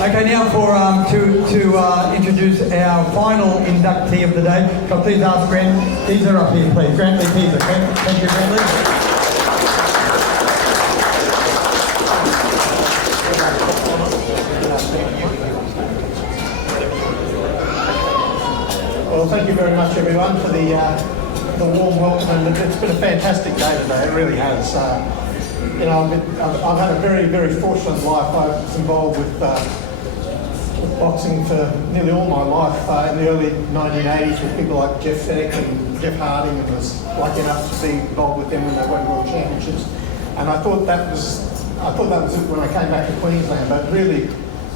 Okay, now for to introduce our final inductee of the day. So please ask Grant Teaser up here, please. Grant Teaser. Okay? Thank you, Grant. Well, thank you very much, everyone, for the warm welcome, and it's been a fantastic day today. It really has. You know, I've had a very, very fortunate life. I was involved with boxing for nearly all my life. In the early 1980s, with people like Jeff Fennick and Jeff Harding, and was lucky enough to be involved with them when they won world championships. And I thought that was it when I came back to Queensland. But really,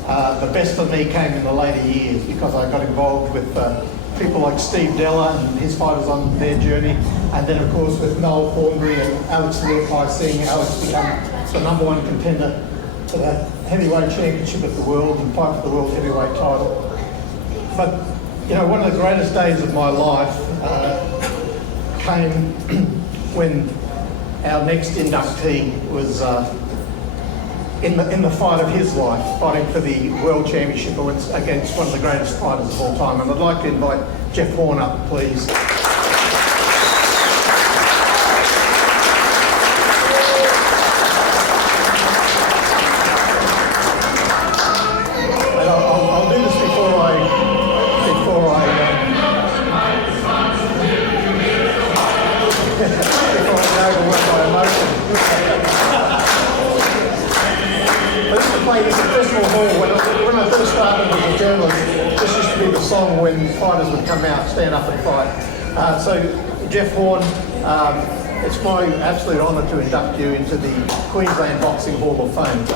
the best of me came in the later years, because I got involved with people like Steve Della and his fighters on their journey, and then of course with Noel Horne and Alex Leopai, seeing Alex become the #1 contender for the heavyweight championship of the world and fight for the world heavyweight title. But you know, one of the greatest days of my life came when our next inductee was in the fight of his life, fighting for the World Championship against one of the greatest fighters of all time. And I'd like to invite Jeff Horne up, please. And I'll do this before I overwhelm my emotion. I used to play this at Festival Hall when I first started as a journalist. This used to be the song when fighters would come out, stand up and fight. So, Jeff Horne, it's my absolute honour to induct you into the Queensland Boxing Hall of Fame.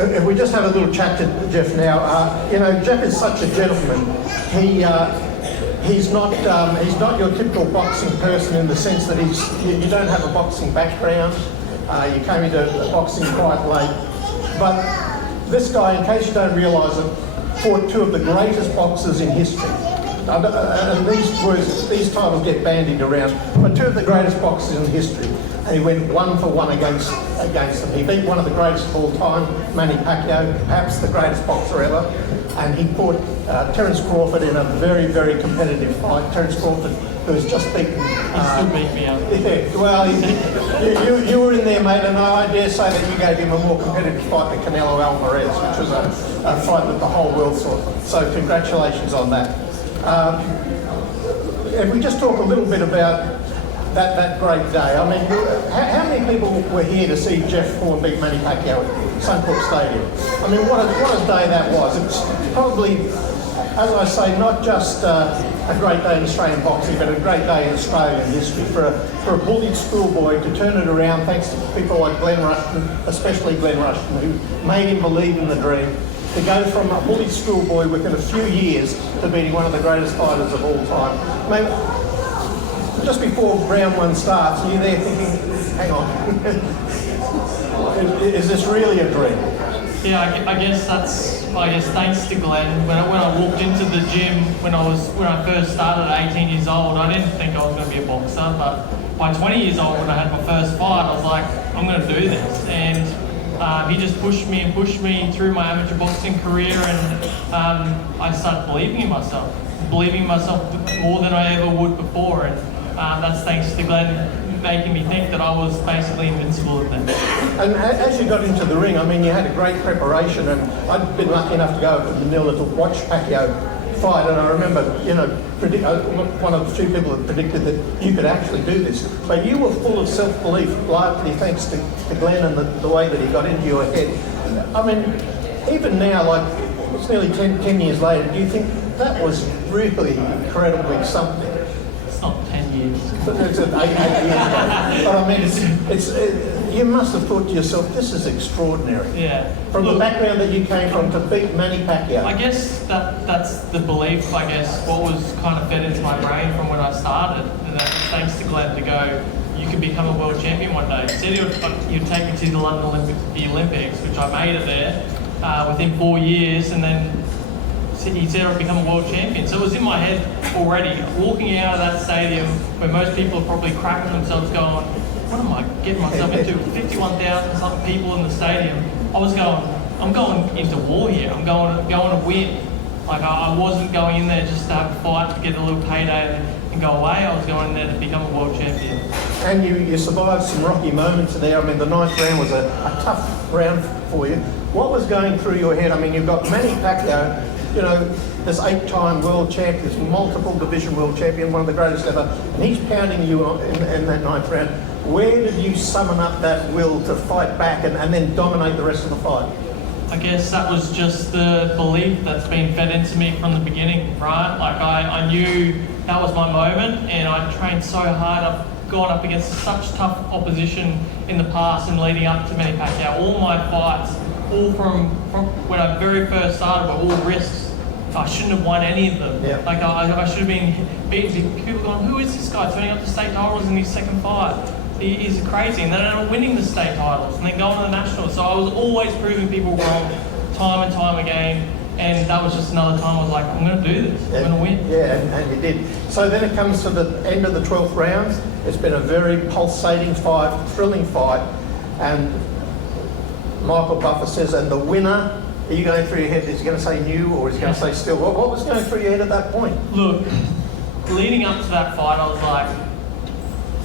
If we just have a little chat to Jeff now, you know, Jeff is such a gentleman. He's not your typical boxing person in the sense that you don't have a boxing background. You came into boxing quite late. But this guy, in case you don't realise it, fought two of the greatest boxers in history. And these titles get bandied around, but two of the greatest boxers in history. And he went 1 for 1 against them. He beat one of the greatest of all time, Manny Pacquiao, perhaps the greatest boxer ever. And he fought Terence Crawford in a very, very competitive fight. Terence Crawford, who was just beaten. He still beat me up. Yeah, well, you were in there, mate, and I dare say that you gave him a more competitive fight than Canelo Alvarez, which was a fight that the whole world saw. So congratulations on that. If we just talk a little bit about that great day. I mean, how many people were here to see Jeff Horne beat Manny Pacquiao at Suncorp Stadium? I mean, what a day that was. It was probably, as I say, not just a great day in Australian boxing, but a great day in Australian history for a bullied schoolboy to turn it around, thanks to people like Glenn Rushton, especially Glenn Rushton, who made him believe in the dream, to go from a bullied schoolboy within a few years to beating one of the greatest fighters of all time. I mean, just before round 1 starts, you're there thinking, hang on, is this really a dream? Yeah, I guess thanks to Glenn. When I walked into the gym when I first started at 18 years old, I didn't think I was going to be a boxer. But by 20 years old, when I had my first fight, I was like, I'm going to do this. And he just pushed me through my amateur boxing career, and I started believing in myself more than I ever would before. And that's thanks to Glenn making me think that I was basically invincible at that. And as you got into the ring, I mean, you had a great preparation, and I'd been lucky enough to go to Manila to watch Pacquiao fight, and I remember, you know, one of the few people that predicted that you could actually do this. But you were full of self-belief, largely thanks to Glenn and the way that he got into your head. I mean, even now, like, it's nearly 10 years later, do you think that was really incredibly something? It's not 10 years. It's 8 years ago. But I mean, you must have thought to yourself, this is extraordinary. Yeah. From the background that you came from to beat Manny Pacquiao. I guess that's the belief, I guess, what was kind of fed into my brain from when I started. And that thanks to Glenn to go, you could become a world champion one day. He said you'd take me to the London Olympics, which I made it there within 4 years, and then he said I'd become a world champion. So it was in my head already. Walking out of that stadium where most people are probably cracking themselves going, what am I getting myself into? 51,000 something people in the stadium. I was going, I'm going into war here. I'm going to win. Like I wasn't going in there just to have a fight to get a little payday and go away. I was going in there to become a world champion. And you survived some rocky moments there. I mean, the 9th round was a tough round for you. What was going through your head? I mean, you've got Manny Pacquiao, you know, this 8-time world champion, this multiple division world champion, one of the greatest ever, and he's pounding you in that 9th round. Where did you summon up that will to fight back and then dominate the rest of the fight? I guess that was just the belief that's been fed into me from the beginning, right? Like I knew that was my moment, and I trained so hard. I've gone up against such tough opposition in the past and leading up to Manny Pacquiao. All my fights, all from when I very first started, were all risks. I shouldn't have won any of them. Yeah. Like I should have been beaten. People going, who is this guy turning up to state titles in his second fight? He's crazy, and then ended up winning the state titles and then going to the nationals. So I was always proving people wrong, time and time again, and that was just another time I was like, I'm going to do this, I'm going to win. Yeah, and you did. So then it comes to the end of the 12th round. It's been a very pulsating fight, thrilling fight, and Michael Buffer says, and the winner, are you going through your head, is he going to say new or is he going to say still? What was going through your head at that point? Look, leading up to that fight, I was like,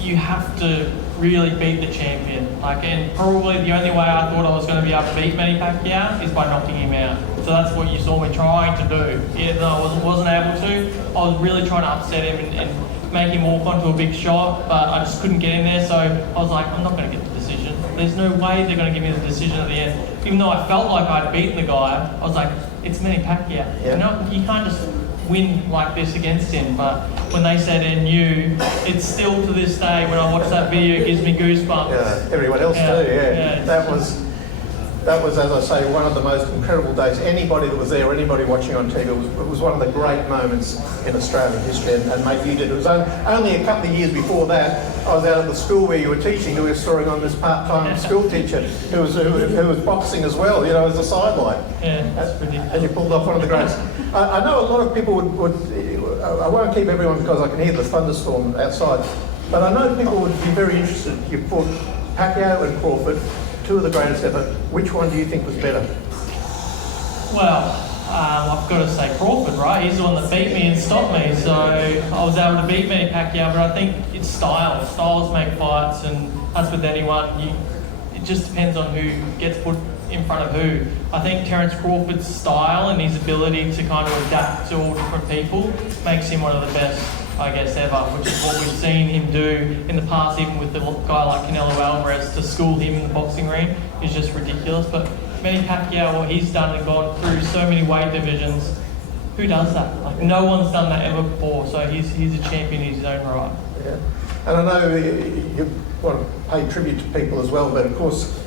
you have to really beat the champion. And probably the only way I thought I was going to be able to beat Manny Pacquiao is by knocking him out. So that's what you saw me trying to do. Even though I wasn't able to, I was really trying to upset him and make him walk onto a big shot, but I just couldn't get in there. So I was like, I'm not going to get the decision. There's no way they're going to give me the decision at the end. Even though I felt like I'd beaten the guy, I was like, it's Manny Pacquiao. Yeah. You know, you can't just win like this against him. But when they said NU, it's still to this day when I watch that video, it gives me goosebumps. Yeah, everyone else too. Yeah. That was, as I say, one of the most incredible days. Anybody that was there, anybody watching on TV, it was one of the great moments in Australian history. And mate, you did. It was only a couple of years before that. I was out at the school where you were teaching. We were storing on this part-time school teacher who was boxing as well. You know, as a sideline. Yeah, that's ridiculous. And you pulled off one of the greatest. I know a lot of people would. I won't keep everyone because I can hear the thunderstorm outside. But I know people would be very interested. You fought Pacquiao and Crawford, two of the greatest ever. Which one do you think was better? Well, I've got to say Crawford, right? He's the one that beat me and stopped me. So I was able to beat Manny Pacquiao, but I think it's style. Styles make fights, and that's with anyone. It just depends on who gets put in front of who. I think Terence Crawford's style and his ability to kind of adapt to all different people makes him one of the best, I guess, ever, which is what we've seen him do in the past, even with a guy like Canelo Alvarez. To school him in the boxing ring is just ridiculous. But Manny Pacquiao, what he's done and gone through so many weight divisions, who does that? Like, no one's done that ever before, so he's a champion in his own right. Yeah, and I know you want to pay tribute to people as well, but of course,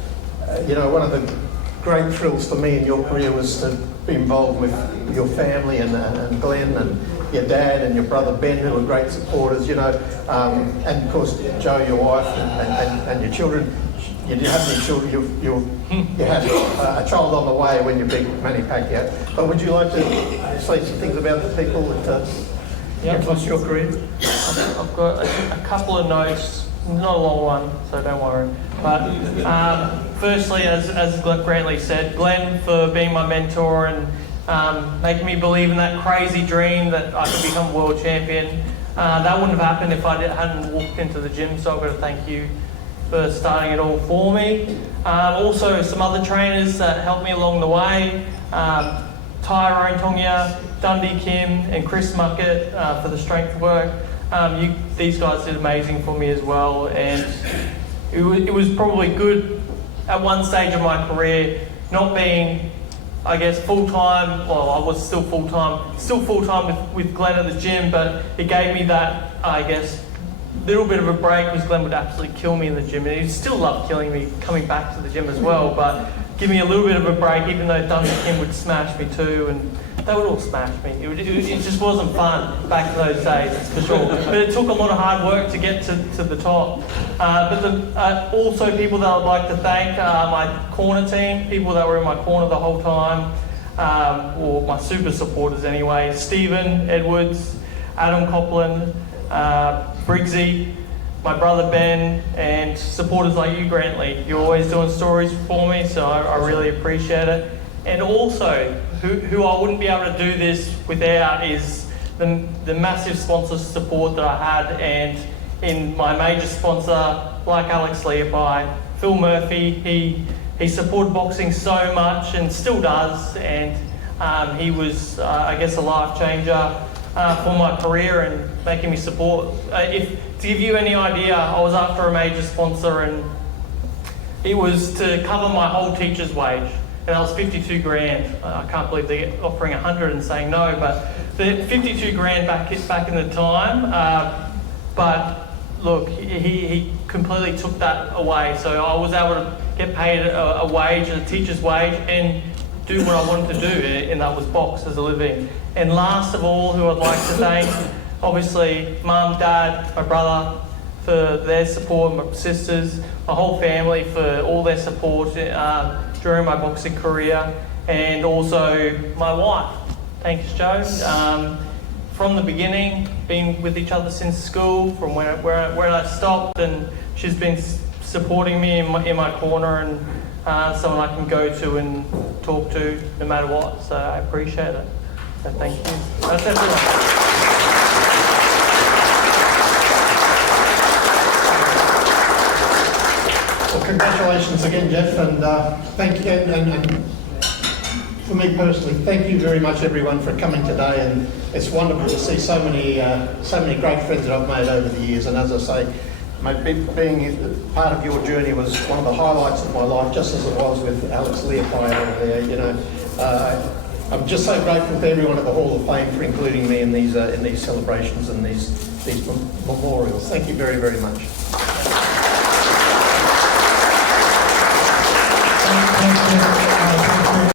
you know, one of the great thrills for me in your career was to be involved with your family and Glenn and your dad and your brother Ben, who were great supporters, you know, and of course Joe, your wife, and your children. You didn't have any children. You had a child on the way when you beat Manny Pacquiao. But would you like to say some things about the people that influenced your career? I've got a couple of notes, not a long one, so don't worry. But firstly, as Grantley said, Glenn for being my mentor and making me believe in that crazy dream that I could become world champion. That wouldn't have happened if I hadn't walked into the gym, so I've got to thank you for starting it all for me. Also, some other trainers that helped me along the way, Tyrone Tongia, Dundee Kim and Chris Muckett for the strength work. These guys did amazing for me as well, and it was probably good at one stage of my career not being, I guess, full-time. Well, I was still full-time with Glenn at the gym, but it gave me that, I guess, little bit of a break, because Glenn would absolutely kill me in the gym, and he'd still love killing me coming back to the gym as well, but give me a little bit of a break, even though Dundee Kim would smash me too, and they would all smash me. It just wasn't fun back in those days, that's for sure. But it took a lot of hard work to get to the top. But also people that I'd like to thank, my corner team, people that were in my corner the whole time. or my super supporters anyway, Stephen Edwards, Adam Copland, Briggsy, my brother Ben, and supporters like you, Grantley. You're always doing stories for me, so I really appreciate it. And also, who I wouldn't be able to do this without is the massive sponsor support that I had, and in my major sponsor, like Alex Leopi, Phil Murphy, he supported boxing so much and still does, and he was, I guess, a life changer for my career and making me support. To give you any idea, I was after a major sponsor, and it was to cover my whole teacher's wage, and that was 52 grand. I can't believe they're offering 100 and saying no, but the 52 grand back in the time. But look, he completely took that away, so I was able to get paid a wage, a teacher's wage, and do what I wanted to do, and that was box as a living. And last of all, who I'd like to thank, obviously, Mum, Dad, my brother, for their support, my sisters, my whole family for all their support during my boxing career, and also my wife. Thanks, Joe. From the beginning, been with each other since school, from where I stopped, and she's been supporting me in my corner, and someone I can go to and talk to no matter what. So I appreciate it. So thank you. That's everyone. Well, congratulations again, Jeff, and thank you. And for me personally, thank you very much, everyone, for coming today. And it's wonderful to see so many great friends that I've made over the years. And as I say, being part of your journey was one of the highlights of my life, just as it was with Alex Leopi over there. You know, I'm just so grateful to everyone at the Hall of Fame for including me in these celebrations and these memorials. Thank you very, very much. Thank you.